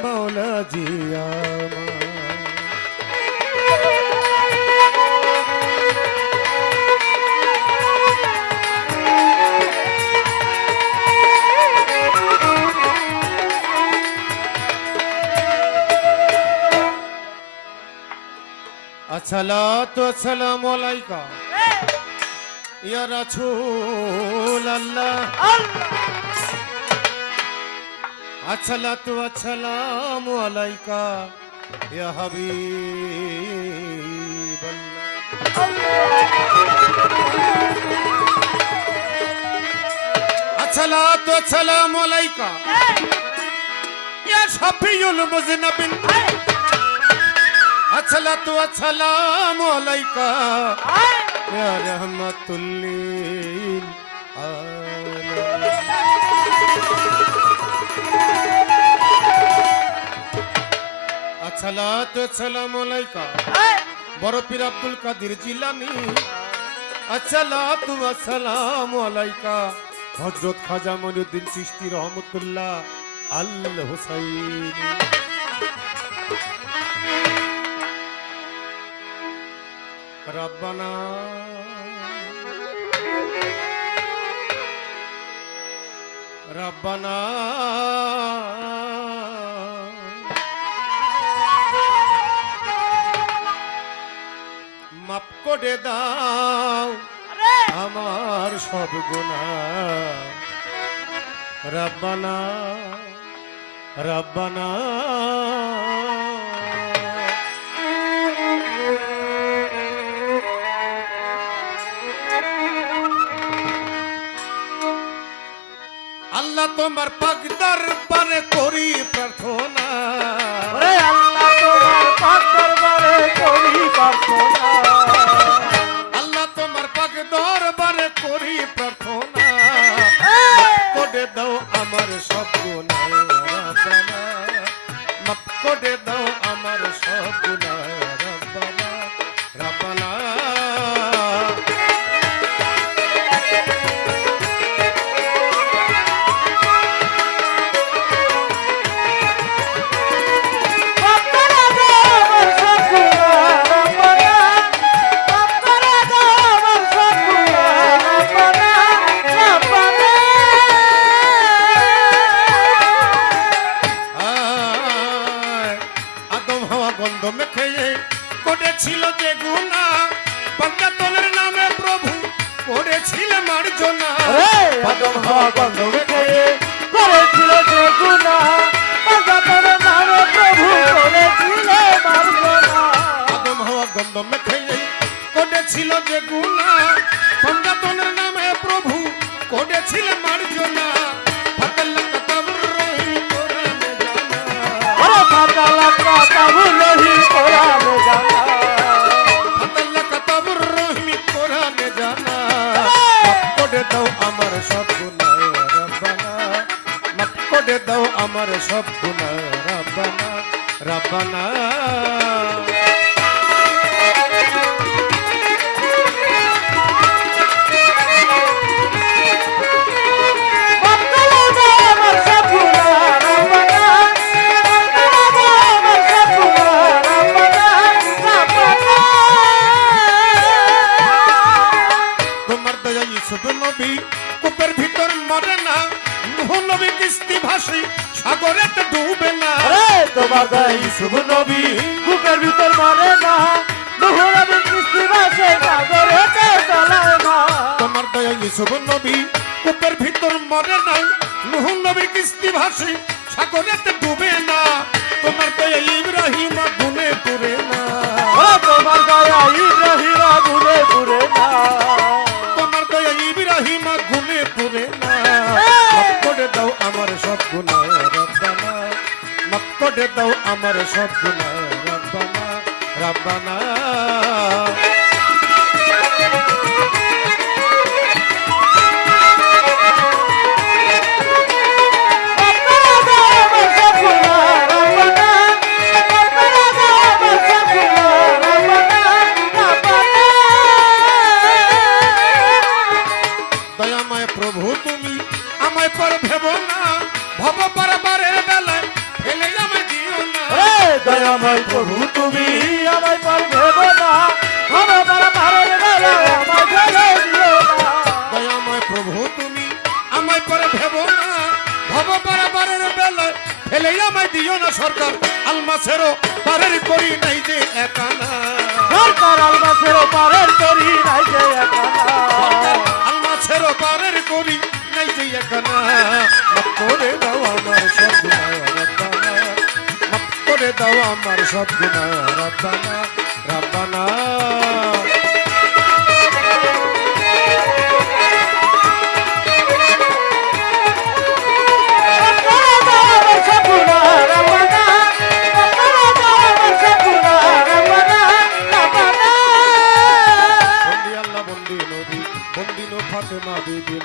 মৌলাজি আমার আসসালাতু আসসালামু আলাইকা। ইয়া রাসূল আল্লাহ। আসসালাতু আসসালামু আলাইকা ইয়া হাবিব আসসালাতু আসসালামু আলাইকা। ইয়া শাফিউল মুজনাবিন। আসসালাতু আসসালামু আলাইকা। ইয়া রাহমাতুল লিল আলামিন। আসসালাতু আসসালামু আলাইকা বড় পীর আব্দুল কাদের জিলানী। আসসালাতু আসসালামু আলাইকা। হযরত খাজা মঈনুদ্দিন চিশতি রহমাতুল্লাহ আল হুসাইন। রব্বানা। রব্বানা। করে দাও আমার সব গুণা। রব্বানা রব্বানা। আল্লাহ তোমার পাকদার পারে করি প্রার্থনা। আল্লাহ তোমার পাক দরবারে করি প্রার্থনা। দরবারে করি প্রার্থনা। করে দাও আমার সব রব্বানা মাফ করে দাও আমার সব হওয়া খেয়ে করেছিল যে গুণা। পঞ্চাতলের নামে প্রভু করেছিল মার্জনা। কদম হওয়া গন্ধ খেয়ে করেছিল যে গুনাহ পাজাতর নামে প্রভু করেছিল মার্জনা। কদম হওয়া গন্ধ মেখে দাও আমার সব গুনাহ রব্বানা। মাফ করে দাও আমার সব রব্বানা। রব্বানা। মরে না। নবী কিস্তি ভাসি সাগরেতে ডুবে না। আরে তোমার গায়ে শুভ নবী বুকের ভিতর মরে না। দুহুরাবি কিস্তি ভাসে সাগরেতে তলায় না। তোমার দয়া ইউসুফ নবী কূপের ভিতর মরে না। নুহ নবী কিস্তি ভাসি সাগরেতে ডুবে না। তোমার দয়া ইব্রাহিম গুনে পুরে না। ও তোমার গায়ে ইব্রাহিম করে দাও আমার সব গুণা রব্বানা রব্বানা। সরকার আলমাসেরও পারের করি নাই যে একানা। সরকার আলমাসেরও পারের করি নাই যে একানা। আলমাসেরও পারের করি নাই যে একানা। মাফ করে দাও আমার সব গুনাহ রব্বানা মাফ করে দাও আমার সব গুনাহ রব্বানা রব্বানা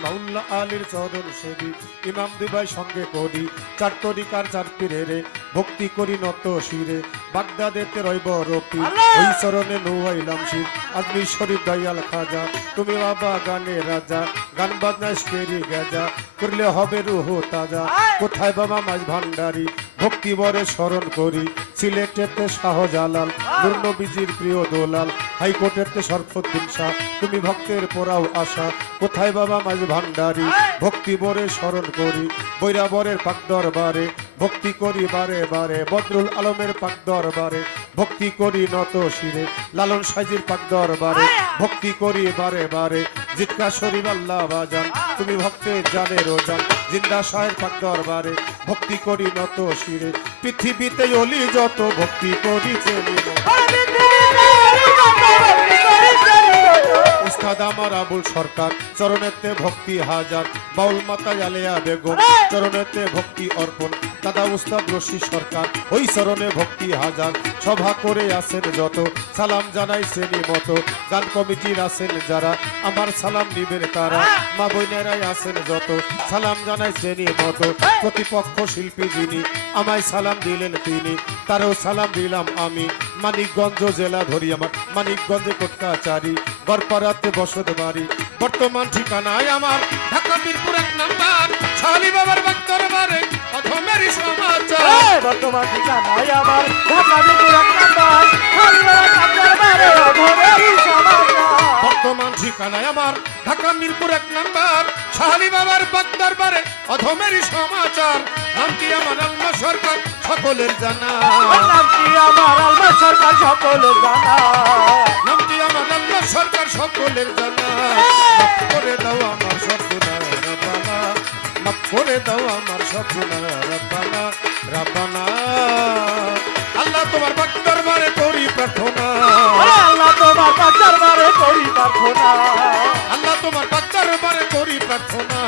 মাউল্লা আলীর চরণ সেবি ইমাম দিবাই সঙ্গে করি চার তরিকার চার পীরে রে ভক্তি করি নত শিরে বাগদাদেতে রইব রপি! ওই চরণে নুয়াইলাম শির আজমি শরীফ দয়াল খাজা তুমি বাবা গানে রাজা গান বাজনা স্কেরি গাজা করলে হবে রুহ তাজা কোথায় বাবা মাছ ভান্ডারি ভক্তি বরে স্মরণ করি সিলেটেতে শাহজালাল নূরনবীজির প্রিয় দোলাল হাইকোর্টেতে সরফুদ্দিন শাহ তুমি ভক্তের পরাও আশা কোথায় বাবা মাঝ ভান্ডারি ভক্তি বরে স্মরণ করি বৈরাবরের পাক দরবারে ভক্তি করি বারে বারে বদরুল আলমের পাক দরবারে ভক্তি করি নত শিরে লালন সাজির পাক দরবারে ভক্তি করি বারে বারে জিৎকা শরীফ আল্লাহ বাজান। তুমি ভক্তের জানের রোজান জিন্দা শাহের পাক দরবারে ভক্তি করি নত শিরে। পৃথিবীতে অলি যত ভক্তি করি চেনি। উস্তাদ আমার আবুল সরকার, চরণেতে ভক্তি হাজার। বাউল মাতা আলেয়া বেগম, চরণেতে ভক্তি অর্পণ। দাদা উস্তাদ রশি সরকার, ওই চরণে ভক্তি হাজার। সভা করে আছেন যত। সালাম জানাই শ্রেণি মতো গান কমিটির আছেন যারা আমার সালাম নিবেন তারা। মা বোনেরাই আছেন যত। সালাম জানাই শ্রেণি মতো প্রতিপক্ষ শিল্পী যিনি আমায় সালাম দিলেন তিনি তারও সালাম দিলাম আমি। মানিকগঞ্জ জেলা ধরি আমার মানিকগঞ্জে কোটকাচারি গড়পাড়াতে বসত বাড়ি। বর্তমান ঠিকানায় আমার ঢাকা মিরপুর এক নাম্বার। শালি বাবার বারে অধমের সমাচার। বর্তমান ঠিকানায় আমার ঢাকা মিরপুর অধমেরই বর্তমান ঠিকানায় আমার ঢাকা মিরপুর এক নাম্বার শাহালি বাবার বাগদার বারে অধমের সমাচার। নামটি আমার আল্লাহ সরকার? সকলের জানা। নামটি আমার আলমা সরকার? সকলে জানা। নামটি আমার আল্লাহ সরকার? সকলের জানা। মাফ করে দাও আমার সব গুনাহ মাফ করে দাও আমার সব গুনাহ রব্বানা রব্বানা প্রার্থনা। আল্লাহ তোমার বাচ্চার বারে করি প্রার্থনা। আল্লাহ তোমার বাচ্চার বারে করি প্রার্থনা।